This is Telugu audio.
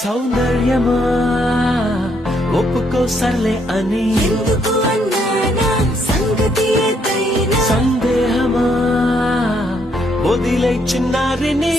సౌందర్యమా ఒప్పుకో సర్లే అని ఎందుకు అన్నానా సంగతి ఏదైనా సందేహమా వదిలే చిన్నారిని